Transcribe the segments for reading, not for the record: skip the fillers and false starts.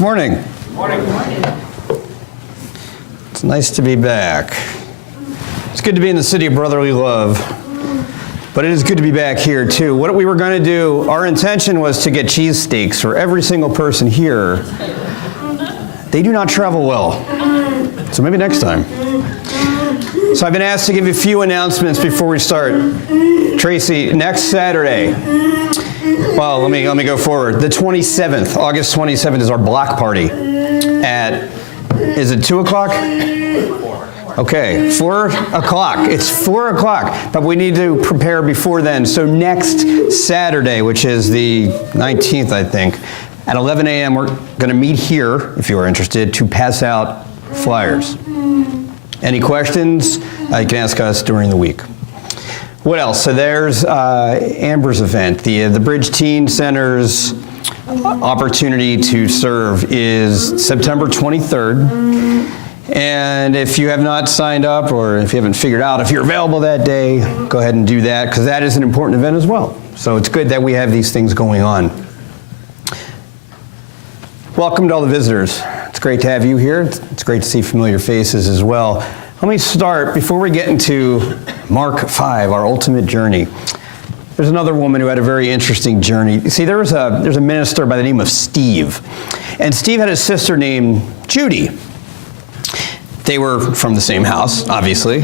Morning. Morning. It's nice to be back. It's good to be in the city of brotherly love, but it is good to be back here too. What we were going to do, our intention was to get cheesesteaks for every single person here. They do not travel well, so maybe next time. So I've been asked to give you a few announcements before we start. Tracy, next Saturday, well, let me go forward. The 27th, August 27th is our block party at, is it 2 o'clock? Okay, 4 o'clock. It's 4 o'clock, but we need to prepare before then. So next Saturday, which is the 19th, I think, at 11 a.m., we're going to meet here, if you are interested, to pass out flyers. Any questions? You can ask us during the week. What else? So there's Amber's event. The Bridge Teen Center's opportunity to serve is September 23rd. And if you have not signed up, or if you haven't figured out if you're available that day, go ahead and do that, because that is an important event as well. So it's good that we have these things going on. Welcome to all the visitors. It's great to have you here. It's great to see familiar faces as well. Let me start, before we get into Mark 5, our ultimate journey. There's another woman who had a very interesting journey. You see, there's a minister by the name of Steve. And Steve had a sister named Judy. They were from the same house, obviously.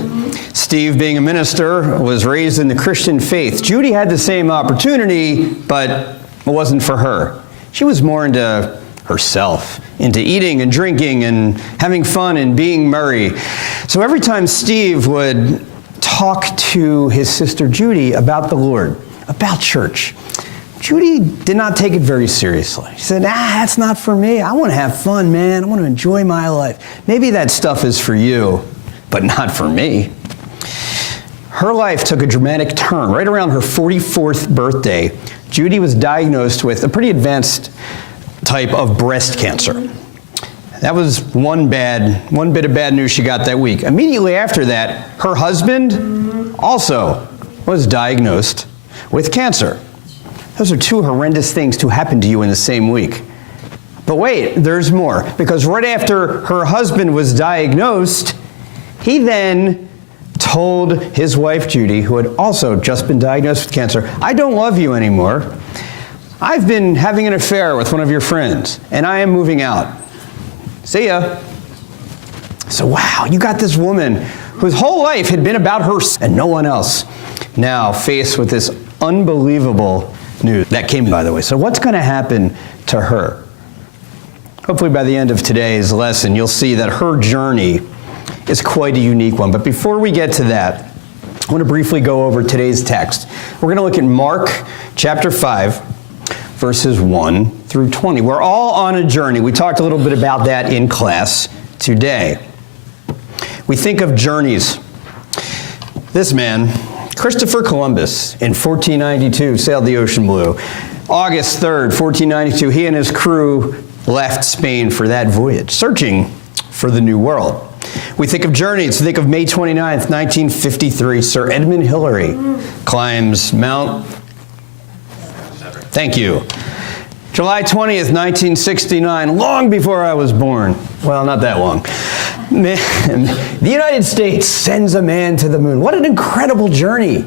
Steve, being a minister, was raised in the Christian faith. Judy had the same opportunity, but it wasn't for her. She was more into herself, into eating and drinking and having fun and being merry. So every time Steve would talk to his sister Judy about the Lord, about church, Judy did not take it very seriously. She said, that's not for me. I want to have fun, man. I want to enjoy my life. Maybe that stuff is for you, but not for me. Her life took a dramatic turn. Right around her 44th birthday, Judy was diagnosed with a pretty advanced type of breast cancer. That was one bit of bad news she got that week. Immediately after that, her husband also was diagnosed with cancer. Those are two horrendous things to happen to you in the same week. But wait, there's more. Because right after her husband was diagnosed, he then told his wife Judy, who had also just been diagnosed with cancer, I don't love you anymore. I've been having an affair with one of your friends, and I am moving out. See ya. So wow, you got this woman whose whole life had been about her and no one else, now faced with this unbelievable news that came, by the way. So what's going to happen to her? Hopefully by the end of today's lesson, you'll see that her journey is quite a unique one. But before we get to that, I want to briefly go over today's text. We're going to look at Mark chapter 5, verses 1 through 20. We're all on a journey. We talked a little bit about that in class today. We think of journeys. This man, Christopher Columbus, in 1492, sailed the ocean blue. August 3rd, 1492, he and his crew left Spain for that voyage, searching for the New World. We think of journeys. We think of May 29th, 1953, Sir Edmund Hillary climbs Mount... Thank you. July 20th, 1969, long before I was born. Well, not that long. The United States sends a man to the moon. What an incredible journey.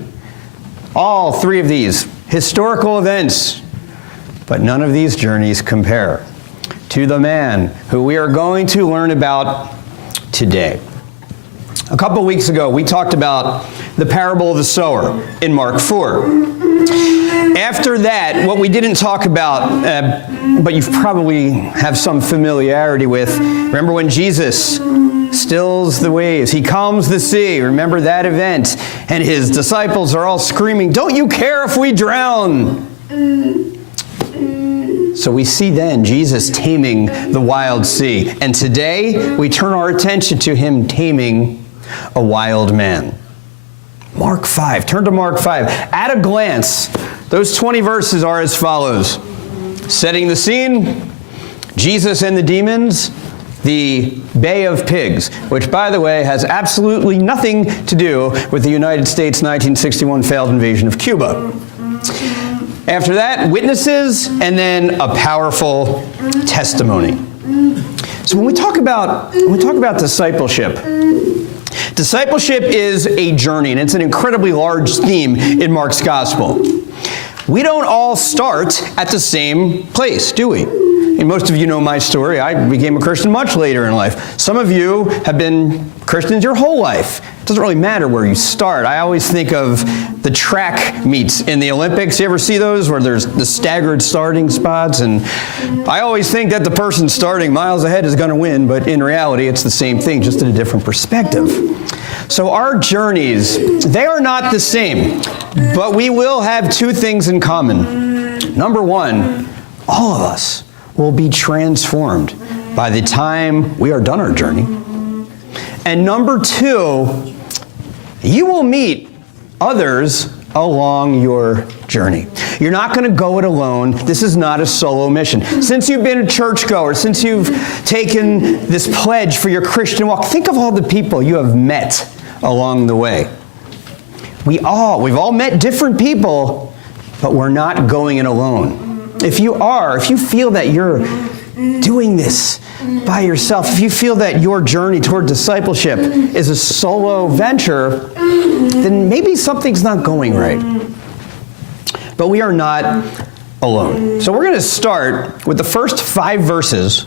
All three of these historical events, but none of these journeys compare to the man who we are going to learn about today. A couple weeks ago, we talked about the parable of the sower in Mark 4. After that, what we didn't talk about, but you probably have some familiarity with, remember when Jesus stills the waves, he calms the sea, remember that event, and his disciples are all screaming, don't you care if we drown? So we see then Jesus taming the wild sea, and today we turn our attention to him taming a wild man. Mark 5. Turn to Mark 5. At a glance, those 20 verses are as follows. Setting the scene, Jesus and the demons, the Bay of Pigs, which, by the way, has absolutely nothing to do with the United States' 1961 failed invasion of Cuba. After that, witnesses, and then a powerful testimony. So when we talk about discipleship, discipleship is a journey, and it's an incredibly large theme in Mark's gospel. We don't all start at the same place, do we? And most of you know my story. I became a Christian much later in life. Some of you have been Christians your whole life. It doesn't really matter where you start. I always think of the track meets in the Olympics. You ever see those where there's the staggered starting spots? And I always think that the person starting miles ahead is going to win, but in reality, it's the same thing, just in a different perspective. So our journeys, they are not the same, but we will have two things in common. Number one, all of us will be transformed by the time we are done our journey. And number two, you will meet others along your journey. You're not going to go it alone. This is not a solo mission. Since you've been a churchgoer, since you've taken this pledge for your Christian walk, think of all the people you have met along the way. We've all met different people, but we're not going it alone. If you feel that you're doing this by yourself, if you feel that your journey toward discipleship is a solo venture, then maybe something's not going right. But we are not alone. So we're going to start with the first 5 verses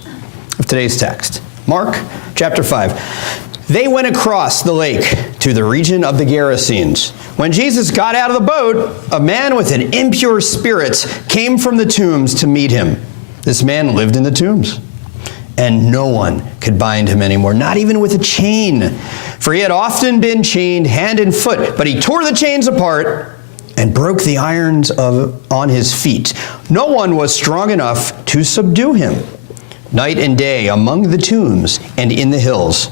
of today's text. Mark chapter 5. They went across the lake to the region of the Gerasenes. When Jesus got out of the boat, a man with an impure spirit came from the tombs to meet him. This man lived in the tombs, and no one could bind him anymore, not even with a chain. For he had often been chained hand and foot, but he tore the chains apart and broke the irons on his feet. No one was strong enough to subdue him. Night and day among the tombs and in the hills,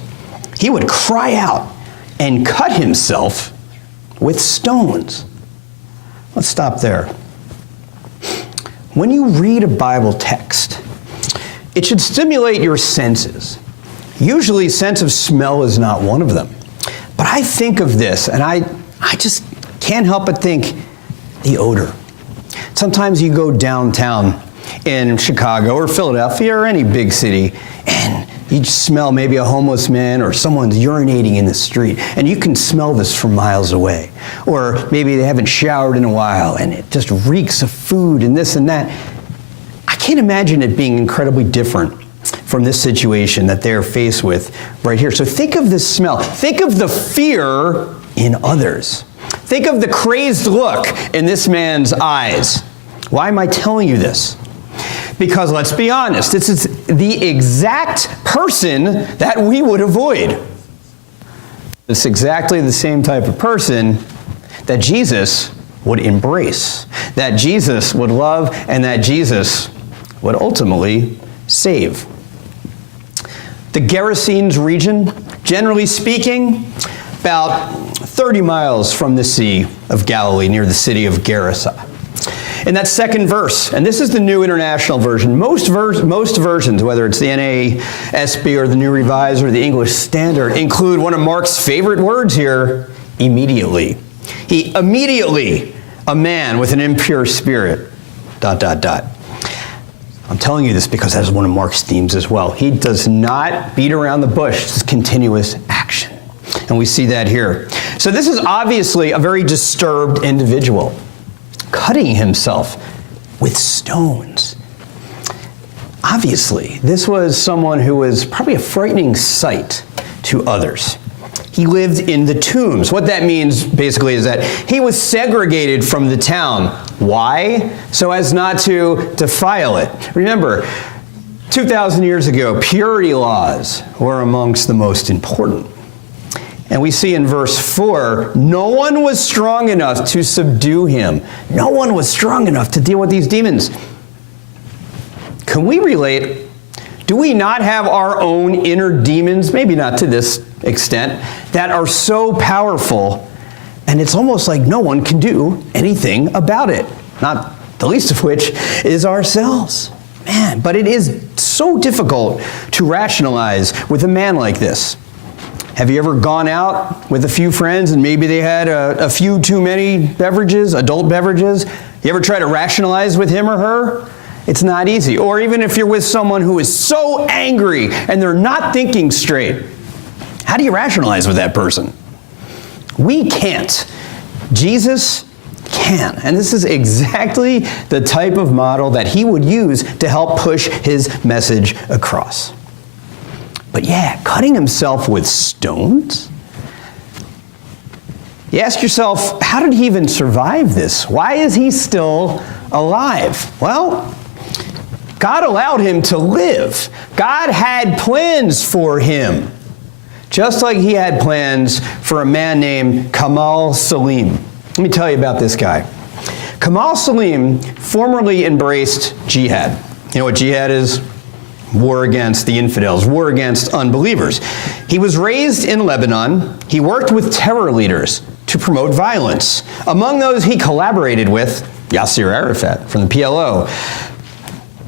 he would cry out and cut himself with stones. Let's stop there. When you read a Bible text, it should stimulate your senses. Usually, sense of smell is not one of them. But I think of this, and I just can't help but think the odor. Sometimes you go downtown in Chicago or Philadelphia or any big city, and you smell maybe a homeless man or someone's urinating in the street, and you can smell this from miles away. Or maybe they haven't showered in a while, and it just reeks of food and this and that. I can't imagine it being incredibly different from this situation that they're faced with right here. So think of this smell. Think of the fear in others. Think of the crazed look in this man's eyes. Why am I telling you this? Because let's be honest, this is the exact person that we would avoid. It's exactly the same type of person that Jesus would embrace, that Jesus would love, and that Jesus would ultimately save. The Gerasenes region, generally speaking, about 30 miles from the Sea of Galilee, near the city of Gerasa. In that second verse, and this is the New International Version, most versions, whether it's the NASB or the New Revised or the English Standard, include one of Mark's favorite words here, immediately. He immediately, a man with an impure spirit, ... I'm telling you this because that is one of Mark's themes as well. He does not beat around the bush, it's continuous action. And we see that here. So this is obviously a very disturbed individual, cutting himself with stones. Obviously, this was someone who was probably a frightening sight to others. He lived in the tombs. What that means basically is that he was segregated from the town. Why? So as not to defile it. Remember, 2,000 years ago, purity laws were amongst the most important. And we see in verse 4, no one was strong enough to subdue him. No one was strong enough to deal with these demons. Can we relate? Do we not have our own inner demons, maybe not to this extent, that are so powerful, and it's almost like no one can do anything about it? Not the least of which is ourselves. Man, but it is so difficult to rationalize with a man like this. Have you ever gone out with a few friends and maybe they had a few too many beverages, adult beverages? You ever try to rationalize with him or her? It's not easy. Or even if you're with someone who is so angry and they're not thinking straight, how do you rationalize with that person? We can't. Jesus can. And this is exactly the type of model that he would use to help push his message across. But yeah, cutting himself with stones? You ask yourself, how did he even survive this? Why is he still alive? Well, God allowed him to live. God had plans for him, just like he had plans for a man named Kamal Salim. Let me tell you about this guy. Kamal Salim formerly embraced jihad. You know what jihad is? War against the infidels, war against unbelievers. He was raised in Lebanon. He worked with terror leaders to promote violence. Among those he collaborated with Yasser Arafat from the PLO.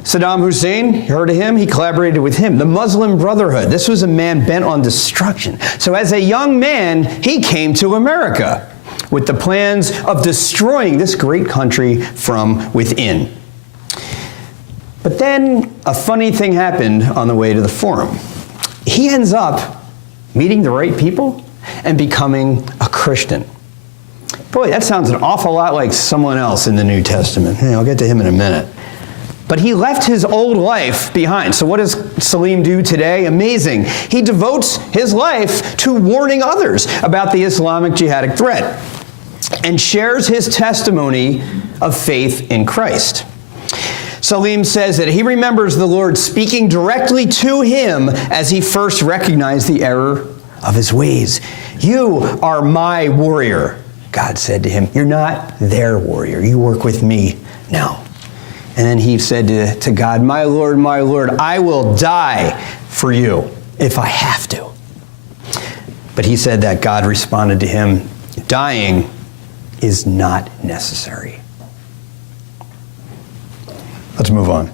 Saddam Hussein, you heard of him? He collaborated with him. The Muslim Brotherhood. This was a man bent on destruction. So as a young man, he came to America with the plans of destroying this great country from within. But then a funny thing happened on the way to the forum. He ends up meeting the right people and becoming a Christian. Boy, that sounds an awful lot like someone else in the New Testament. Hey, I'll get to him in a minute. But he left his old life behind. So what does Salim do today? Amazing. He devotes his life to warning others about the Islamic jihadic threat and shares his testimony of faith in Christ. Salim says that he remembers the Lord speaking directly to him as he first recognized the error of his ways. You are my warrior, God said to him. You're not their warrior. You work with me now. And then he said to God, my Lord, I will die for you if I have to. But he said that God responded to him, dying is not necessary. Let's move on.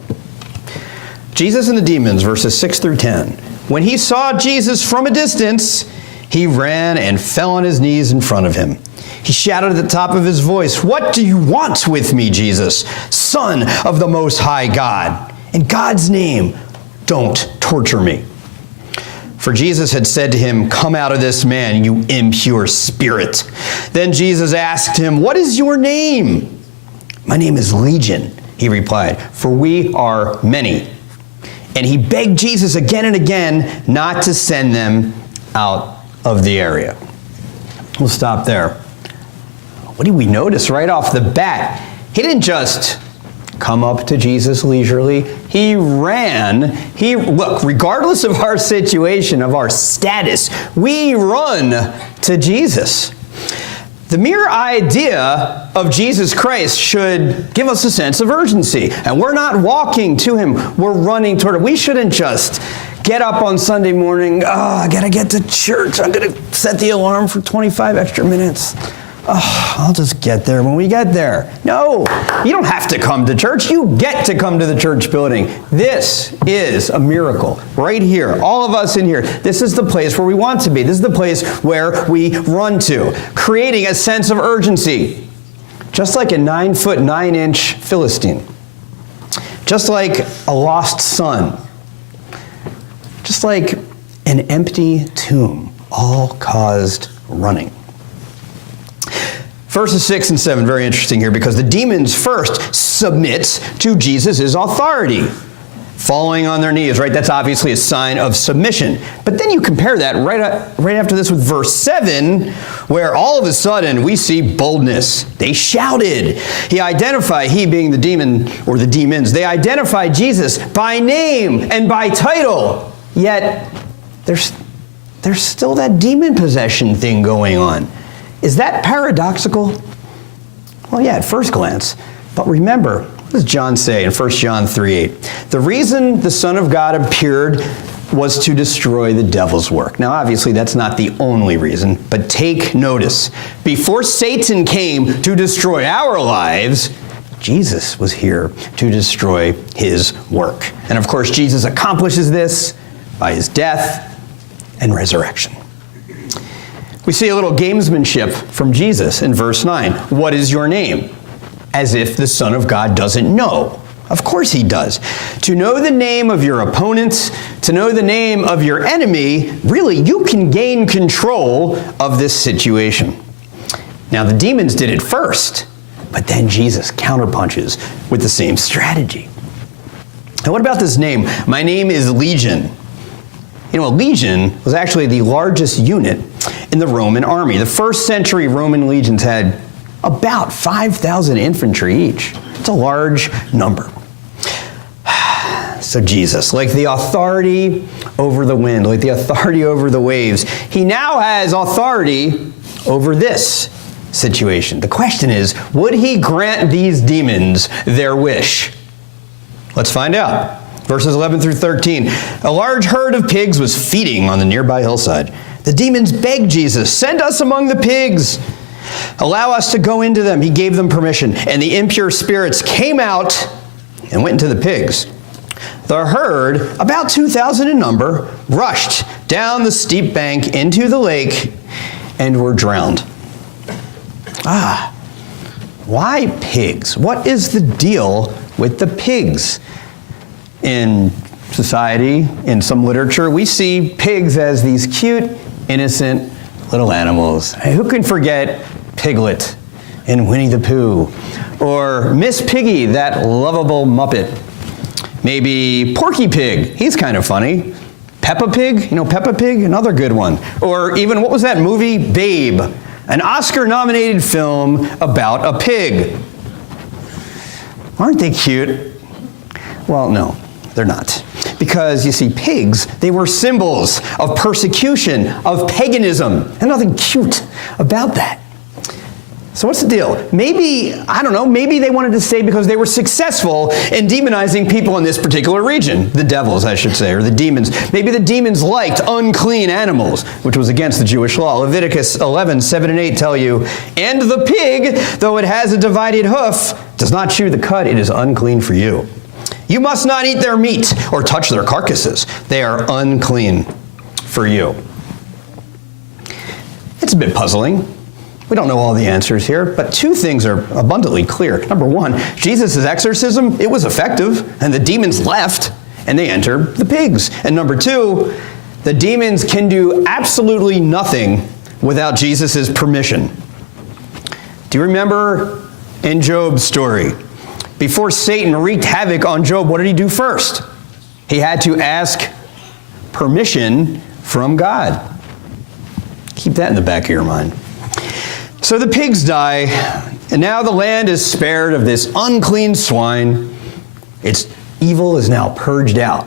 Jesus and the demons, verses 6 through 10. When he saw Jesus from a distance, he ran and fell on his knees in front of him. He shouted at the top of his voice, "What do you want with me, Jesus, Son of the Most High God? In God's name, don't torture me." For Jesus had said to him, "Come out of this man, you impure spirit." Then Jesus asked him, "What is your name?" "My name is Legion," he replied, "for we are many." And he begged Jesus again and again not to send them out of the area. We'll stop there. What do we notice right off the bat? He didn't just come up to Jesus leisurely. He ran. Look, regardless of our situation, of our status, we run to Jesus. The mere idea of Jesus Christ should give us a sense of urgency. And we're not walking to him, we're running toward him. We shouldn't just get up on Sunday morning, I gotta get to church, I'm gonna set the alarm for 25 extra minutes. I'll just get there when we get there. No, you don't have to come to church. You get to come to the church building. This is a miracle right here. All of us in here, this is the place where we want to be. This is the place where we run to, creating a sense of urgency. Just like a 9-foot 9-inch Philistine. Just like a lost son. Just like an empty tomb, all caused running. Verses 6 and 7, very interesting here, because the demons first submit to Jesus' authority. Falling on their knees, right? That's obviously a sign of submission. But then you compare that right after this with verse 7, where all of a sudden we see boldness. They shouted. He being the demon, or the demons, they identified Jesus by name and by title. Yet there's still that demon possession thing going on. Is that paradoxical? Well, yeah, at first glance. But remember, what does John say in 1 John 3:8? The reason the Son of God appeared was to destroy the devil's work. Now, obviously, that's not the only reason, but take notice. Before Satan came to destroy our lives, Jesus was here to destroy his work. And of course, Jesus accomplishes this by his death and resurrection. We see a little gamesmanship from Jesus in verse 9. What is your name? As if the Son of God doesn't know. Of course he does. To know the name of your opponent, to know the name of your enemy, really, you can gain control of this situation. Now, the demons did it first, but then Jesus counterpunches with the same strategy. And what about this name? My name is Legion. You know, a legion was actually the largest unit in the Roman army. The first century Roman legions had about 5,000 infantry each. It's a large number. So Jesus, like the authority over the wind, like the authority over the waves, he now has authority over this situation. The question is, would he grant these demons their wish? Let's find out. Verses 11 through 13. A large herd of pigs was feeding on the nearby hillside. The demons begged Jesus, "Send us among the pigs. Allow us to go into them." He gave them permission, and the impure spirits came out and went into the pigs. The herd, about 2,000 in number, rushed down the steep bank into the lake and were drowned. Why pigs? What is the deal with the pigs? In society, in some literature, we see pigs as these cute, innocent little animals. Hey, who can forget Piglet in Winnie the Pooh? Or Miss Piggy, that lovable Muppet. Maybe Porky Pig, he's kind of funny. Peppa Pig, you know Peppa Pig, another good one. Or even, what was that movie? Babe, an Oscar-nominated film about a pig. Aren't they cute? Well, no, they're not. Because, you see, pigs, they were symbols of persecution, of paganism, and nothing cute about that. So what's the deal? Maybe, I don't know, maybe they wanted to stay because they were successful in demonizing people in this particular region. The devils, I should say, or the demons. Maybe the demons liked unclean animals, which was against the Jewish law. Leviticus 11, 7 and 8 tell you, "And the pig, though it has a divided hoof, does not chew the cud, it is unclean for you. You must not eat their meat or touch their carcasses. They are unclean for you." It's a bit puzzling. We don't know all the answers here, but two things are abundantly clear. Number one, Jesus' exorcism, it was effective, and the demons left, and they entered the pigs. And number two, the demons can do absolutely nothing without Jesus' permission. Do you remember in Job's story? Before Satan wreaked havoc on Job, what did he do first? He had to ask permission from God. Keep that in the back of your mind. So the pigs die, and now the land is spared of this unclean swine. Its evil is now purged out.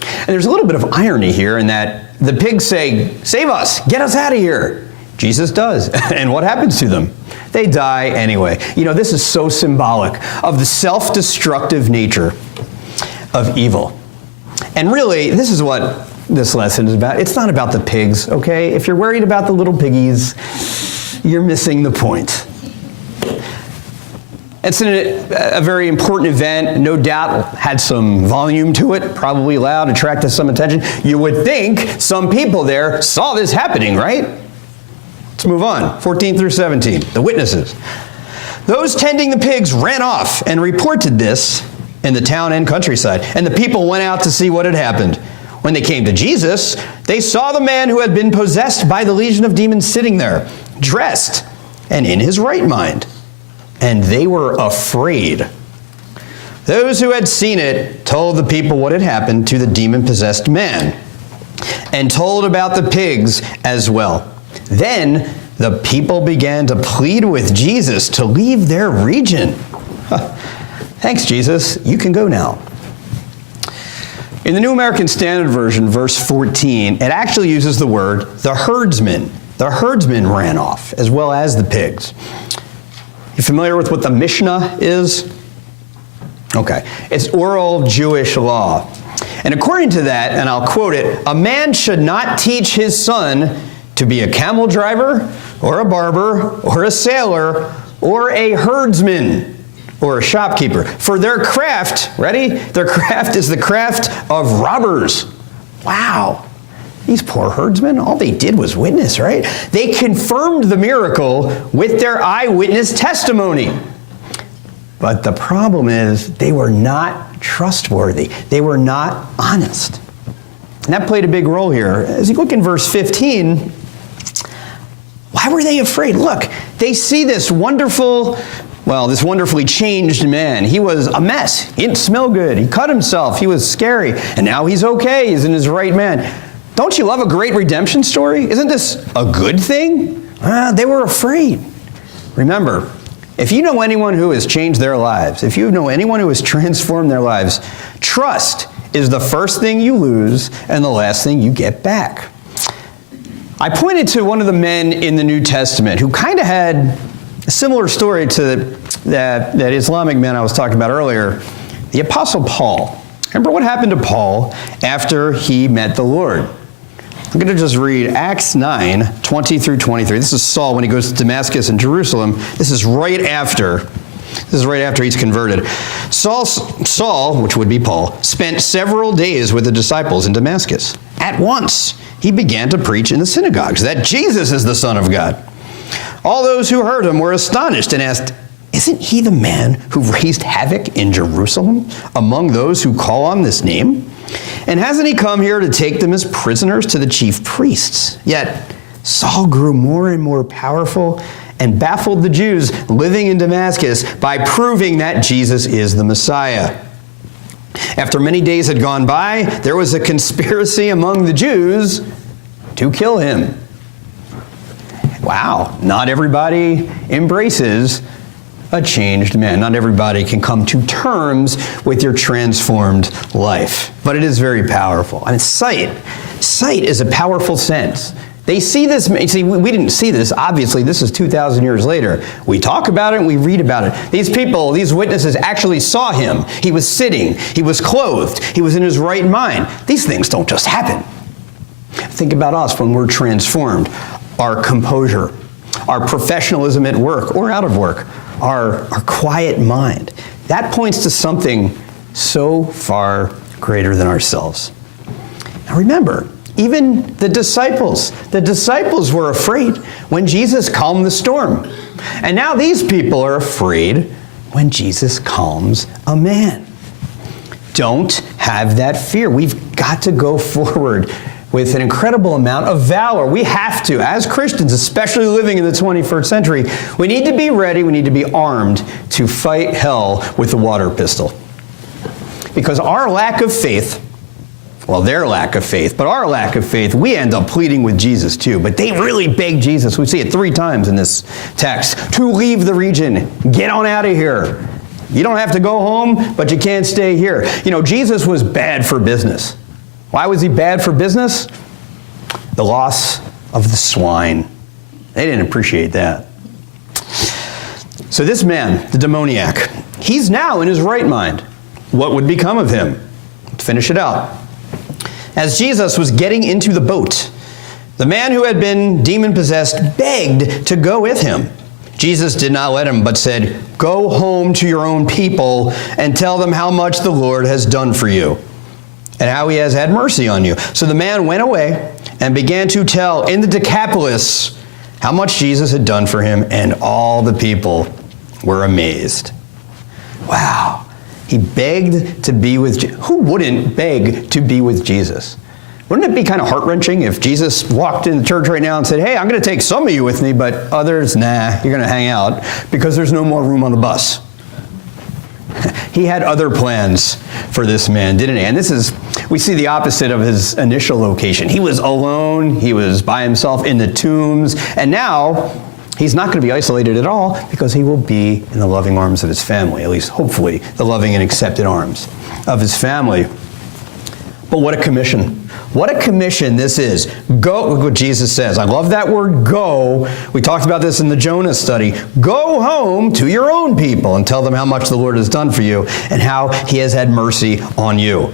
And there's a little bit of irony here in that the pigs say, "Save us, get us out of here." Jesus does. And what happens to them? They die anyway. You know, this is so symbolic of the self-destructive nature of evil. And really, this is what this lesson is about. It's not about the pigs, okay? If you're worried about the little piggies, you're missing the point. It's a very important event, no doubt had some volume to it, probably loud, attracted some attention. You would think some people there saw this happening, right? Let's move on, 14 through 17, the witnesses. Those tending the pigs ran off and reported this in the town and countryside, and the people went out to see what had happened. When they came to Jesus, they saw the man who had been possessed by the legion of demons sitting there, dressed and in his right mind, and they were afraid. Those who had seen it told the people what had happened to the demon-possessed man, and told about the pigs as well. Then the people began to plead with Jesus to leave their region. Thanks, Jesus. You can go now. In the New American Standard Version, verse 14, it actually uses the word the herdsman. The herdsman ran off, as well as the pigs. You familiar with what the Mishnah is? Okay. It's oral Jewish law. And according to that, and I'll quote it, a man should not teach his son to be a camel driver, or a barber, or a sailor, or a herdsman, or a shopkeeper. For their craft, ready? Their craft is the craft of robbers. Wow. These poor herdsmen, all they did was witness, right? They confirmed the miracle with their eyewitness testimony. But the problem is they were not trustworthy. They were not honest. And that played a big role here. As you look in verse 15, why were they afraid? Look, they see this wonderfully changed man. He was a mess. He didn't smell good. He cut himself. He was scary. And now he's okay. He's in his right man. Don't you love a great redemption story? Isn't this a good thing? They were afraid. Remember, if you know anyone who has changed their lives, if you know anyone who has transformed their lives, trust is the first thing you lose and the last thing you get back. I pointed to one of the men in the New Testament who kind of had a similar story to that Islamic man I was talking about earlier, the Apostle Paul. Remember what happened to Paul after he met the Lord? I'm going to just read Acts 9, 20 through 23. This is Saul when he goes to Damascus and Jerusalem. This is right after he's converted. Saul, which would be Paul, spent several days with the disciples in Damascus. At once, he began to preach in the synagogues that Jesus is the Son of God. All those who heard him were astonished and asked, "Isn't he the man who raised havoc in Jerusalem among those who call on this name? And hasn't he come here to take them as prisoners to the chief priests?" Yet Saul grew more and more powerful and baffled the Jews living in Damascus by proving that Jesus is the Messiah. After many days had gone by, there was a conspiracy among the Jews to kill him. Wow, not everybody embraces a changed man. Not everybody can come to terms with your transformed life, but it is very powerful. I mean, sight is a powerful sense. They see this. See, we didn't see this. Obviously, this is 2,000 years later. We talk about it and we read about it. These people, these witnesses actually saw him. He was sitting. He was clothed. He was in his right mind. These things don't just happen. Think about us when we're transformed. Our composure, our professionalism at work or out of work, our quiet mind. That points to something so far greater than ourselves. Now remember, even the disciples were afraid when Jesus calmed the storm. And now these people are afraid when Jesus calms a man. Don't have that fear. We've got to go forward with an incredible amount of valor. We have to, as Christians, especially living in the 21st century, we need to be ready, we need to be armed to fight hell with the water pistol. Because our lack of faith, well, their lack of faith, but our lack of faith, we end up pleading with Jesus too. But they really begged Jesus, we see it 3 times in this text, to leave the region, get on out of here. You don't have to go home, but you can't stay here. You know, Jesus was bad for business. Why was he bad for business? The loss of the swine. They didn't appreciate that. So this man, the demoniac, he's now in his right mind. What would become of him? Let's finish it out. As Jesus was getting into the boat, the man who had been demon-possessed begged to go with him. Jesus did not let him, but said, "Go home to your own people and tell them how much the Lord has done for you, and how he has had mercy on you." So the man went away and began to tell in the Decapolis how much Jesus had done for him, and all the people were amazed. Wow. He begged to be with Jesus. Who wouldn't beg to be with Jesus? Wouldn't it be kind of heart-wrenching if Jesus walked in the church right now and said, "Hey, I'm going to take some of you with me, but others, nah, you're going to hang out because there's no more room on the bus." He had other plans for this man, didn't he? And we see the opposite of his initial location. He was alone, he was by himself in the tombs, and now he's not going to be isolated at all because he will be in the loving arms of his family, at least hopefully the loving and accepted arms of his family. But what a commission. What a commission this is. Go, look what Jesus says. I love that word go. We talked about this in the Jonah study. Go home to your own people and tell them how much the Lord has done for you and how he has had mercy on you.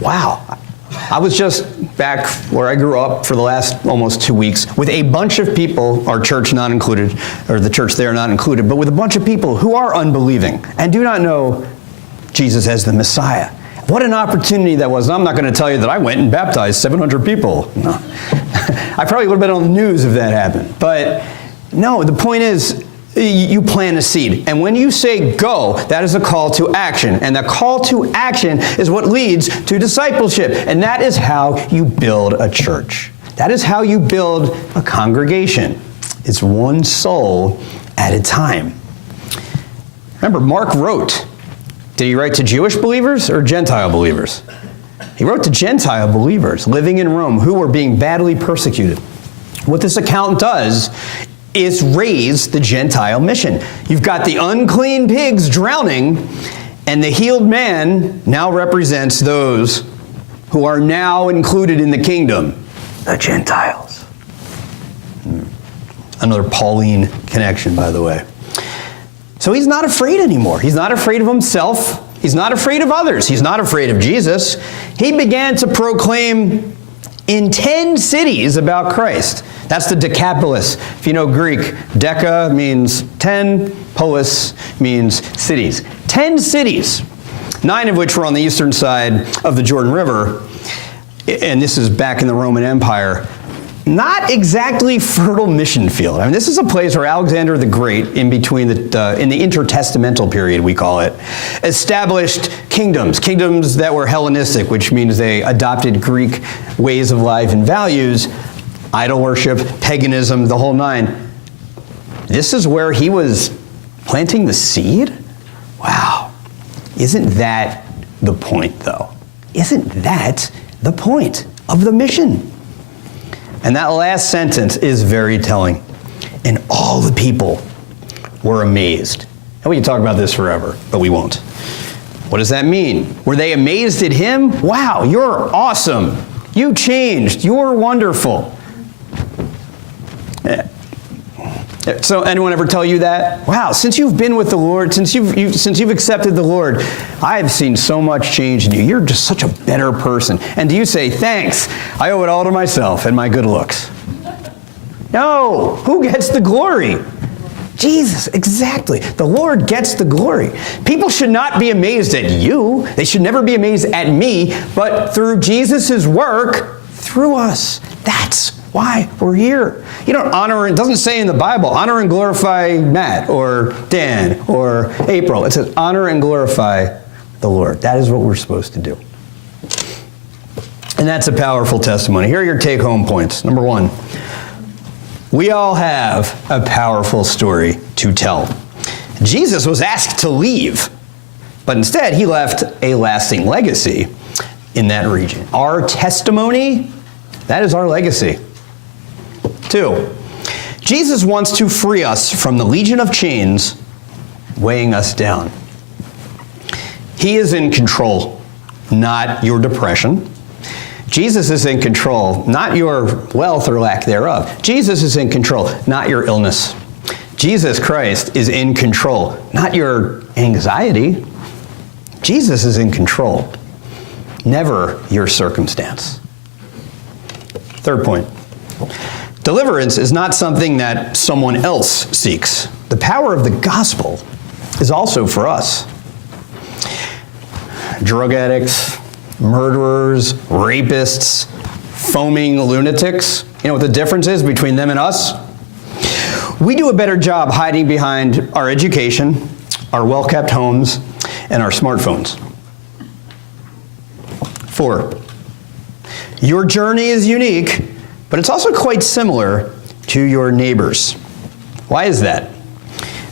Wow. I was just back where I grew up for the last almost 2 weeks with a bunch of people, our church not included, or the church there not included, but with a bunch of people who are unbelieving and do not know Jesus as the Messiah. What an opportunity that was. And I'm not going to tell you that I went and baptized 700 people. No. I probably would have been on the news if that happened. But no, the point is, you plant a seed. And when you say go, that is a call to action. And the call to action is what leads to discipleship. And that is how you build a church. That is how you build a congregation. It's one soul at a time. Remember, Mark wrote. Did he write to Jewish believers or Gentile believers? He wrote to Gentile believers living in Rome who were being badly persecuted. What this account does is raise the Gentile mission. You've got the unclean pigs drowning, and the healed man now represents those who are now included in the kingdom, the Gentiles. Another Pauline connection, by the way. So he's not afraid anymore. He's not afraid of himself. He's not afraid of others. He's not afraid of Jesus. He began to proclaim in 10 cities about Christ. That's the Decapolis. If you know Greek, deca means 10, polis means cities. 10 cities, 9 of which were on the eastern side of the Jordan River. And this is back in the Roman Empire. Not exactly fertile mission field. I mean, this is a place where Alexander the Great, in between in the intertestamental period, we call it, established kingdoms that were Hellenistic, which means they adopted Greek ways of life and values, idol worship, paganism, the whole nine. This is where he was planting the seed? Wow. Isn't that the point, though? Isn't that the point of the mission? And that last sentence is very telling. And all the people were amazed. And we can talk about this forever, but we won't. What does that mean? Were they amazed at him? Wow, you're awesome. You changed. You're wonderful. So anyone ever tell you that? Wow, since you've been with the Lord, since you've accepted the Lord, I've seen so much change in you. You're just such a better person. And do you say, thanks, I owe it all to myself and my good looks? No, who gets the glory? Jesus, exactly. The Lord gets the glory. People should not be amazed at you. They should never be amazed at me, but through Jesus' work, through us. That's why we're here. You don't honor, it doesn't say in the Bible, honor and glorify Matt or Dan or April. It says honor and glorify the Lord. That is what we're supposed to do. And that's a powerful testimony. Here are your take-home points. Number 1, we all have a powerful story to tell. Jesus was asked to leave, but instead he left a lasting legacy in that region. Our testimony, that is our legacy. 2, Jesus wants to free us from the legion of chains weighing us down. He is in control, not your depression. Jesus is in control, not your wealth or lack thereof. Jesus is in control, not your illness. Jesus Christ is in control, not your anxiety. Jesus is in control, never your circumstance. 3rd point. Deliverance is not something that someone else seeks. The power of the gospel is also for us. Drug addicts, murderers, rapists, foaming lunatics. You know what the difference is between them and us? We do a better job hiding behind our education, our well-kept homes, and our smartphones. 4, your journey is unique, but it's also quite similar to your neighbor's. Why is that?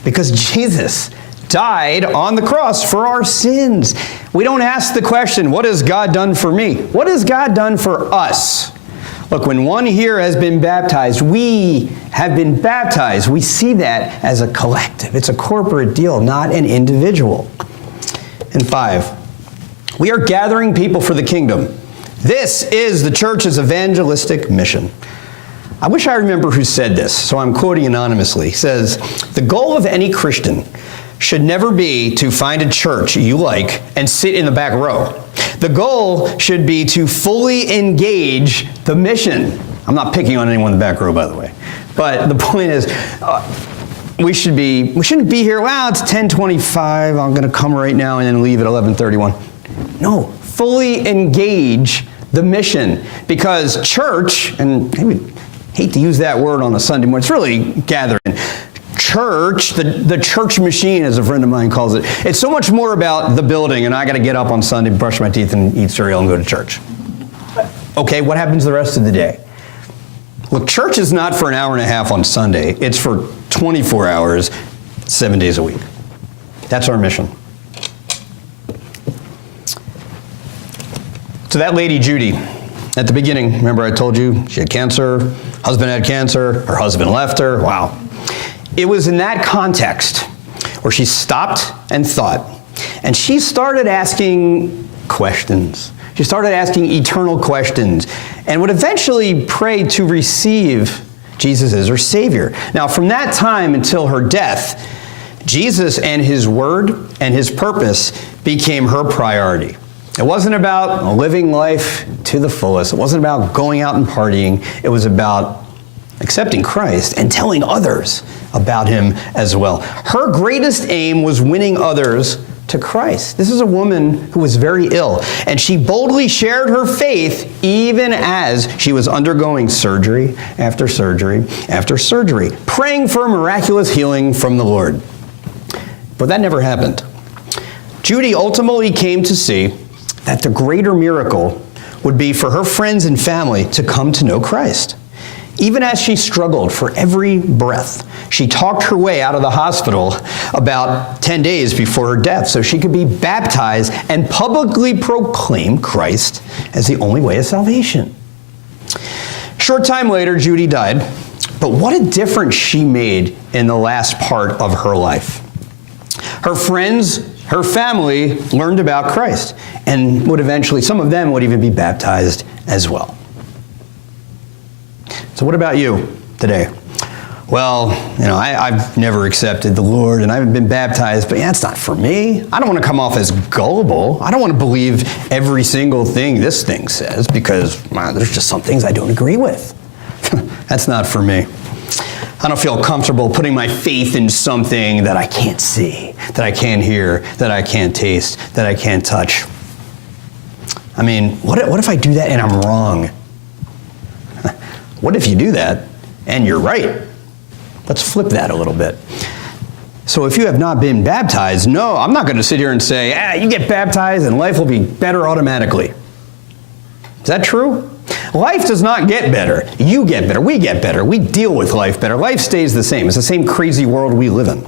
Because Jesus died on the cross for our sins. We don't ask the question, what has God done for me? What has God done for us? Look, when one here has been baptized, we have been baptized. We see that as a collective. It's a corporate deal, not an individual. And 5, we are gathering people for the kingdom. This is the church's evangelistic mission. I wish I remember who said this, so I'm quoting anonymously. He says, the goal of any Christian should never be to find a church you like and sit in the back row. The goal should be to fully engage the mission. I'm not picking on anyone in the back row, by the way. But the point is, we shouldn't be here, wow, it's 10:25, I'm going to come right now and then leave at 11:31. No, fully engage the mission, because church, and I would hate to use that word on a Sunday morning, it's really gathering. church, the church machine, as a friend of mine calls it. It's so much more about the building, and I got to get up on Sunday, brush my teeth, and eat cereal and go to church. Okay, what happens the rest of the day? Well, church is not for an hour and a half on Sunday. It's for 24 hours, 7 days a week. That's our mission. So that lady, Judy, at the beginning, remember I told you she had cancer, husband had cancer, her husband left her. Wow. It was in that context where she stopped and thought, and she started asking questions. She started asking eternal questions and would eventually pray to receive Jesus as her Savior. Now, from that time until her death, Jesus and his word and his purpose became her priority. It wasn't about living life to the fullest. It wasn't about going out and partying. It was about accepting Christ and telling others about him as well. Her greatest aim was winning others to Christ. This is a woman who was very ill, and she boldly shared her faith even as she was undergoing surgery after surgery after surgery, praying for miraculous healing from the Lord. But that never happened. Judy ultimately came to see that the greater miracle would be for her friends and family to come to know Christ. Even as she struggled for every breath, she talked her way out of the hospital about 10 days before her death so she could be baptized and publicly proclaim Christ as the only way of salvation. Short time later, Judy died, but what a difference she made in the last part of her life. Her friends, her family learned about Christ and would eventually, some of them would even be baptized as well. So what about you today? Well, I've never accepted the Lord and I haven't been baptized, but that's not for me. I don't want to come off as gullible. I don't want to believe every single thing this thing says because there's just some things I don't agree with. That's not for me. I don't feel comfortable putting my faith in something that I can't see, that I can't hear, that I can't taste, that I can't touch. I mean, what if I do that and I'm wrong? What if you do that and you're right? Let's flip that a little bit. So if you have not been baptized, no, I'm not going to sit here and say, you get baptized and life will be better automatically. Is that true? Life does not get better. You get better. We get better. We deal with life better. Life stays the same. It's the same crazy world we live in.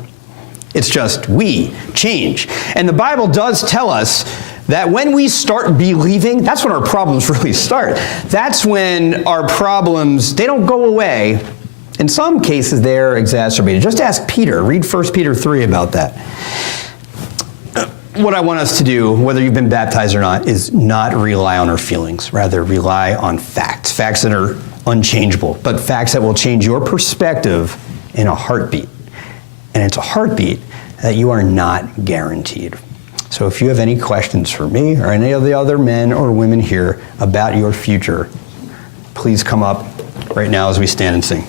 It's just we change. And the Bible does tell us that when we start believing, that's when our problems really start. That's when our problems, they don't go away. In some cases, they're exacerbated. Just ask Peter. Read 1 Peter 3 about that. What I want us to do, whether you've been baptized or not, is not rely on our feelings. Rather, rely on facts. Facts that are unchangeable, but facts that will change your perspective in a heartbeat. And it's a heartbeat that you are not guaranteed. So if you have any questions for me or any of the other men or women here about your future, please come up right now as we stand and sing.